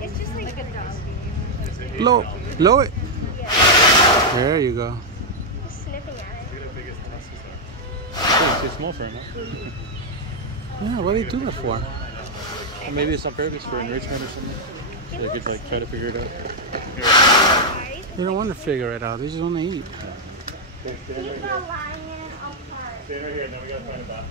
It's just like a dog. Blow it. There you go. Just sniffing at it. It's too small for him, huh? Yeah, what do you do that for? Or maybe it's on purpose for enrichment or something. So they could like try to figure it out. You don't want to figure it out. They just want to eat. People lying apart. Stay right here, and then we gotta find a bathroom.